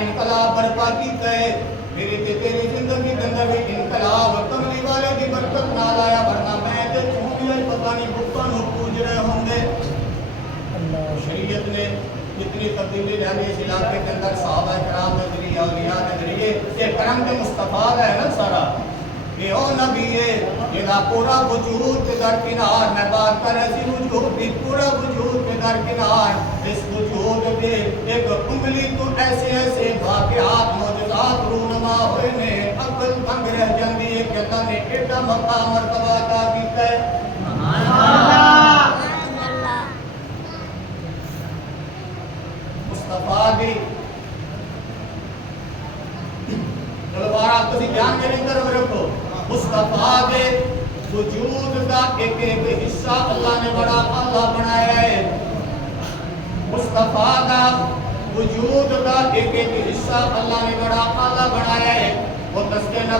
انقلاب برپا کیتا ہے میری تے تیری زندگی دے اندر بھی انقلاب کملی والے دی برکت نال آیا ورنہ میں تے چھوٹی ہوئی پتہ نہیں بکاں نو پوج رہے ہوں گے شریعت نے اتنی تبدیلی لائی اس علاقے کے اندر صحابہ کرام کے ذریعے اولیاء کے ذریعے یہ کرم کے مصطفیٰ ہے نا سارا کہ او نبی ہے جدا پورا وجود کے درکنار میں بات کر ایسی وجود بھی پورا وجود کے درکنار اس وجود پہ ایک انگلی تو ایسے ایسے واقعات معجزات رونما ہوئے نے عقل تنگ رہ جاندی ہے کہ اللہ نے ایڈا مقام مرتبہ عطا کیتا ہے مصطفیٰ دی چلو بارہ تسی جان کے نہیں طرف رکھو مصطفیٰ دے وجود دا ایک ایک حصہ اللہ نے بڑا اعلیٰ بنایا ہے مصطفیٰ دا وجود دا ایک ایک حصہ اللہ نے بڑا اعلیٰ بنایا ہے وہ تذکرہ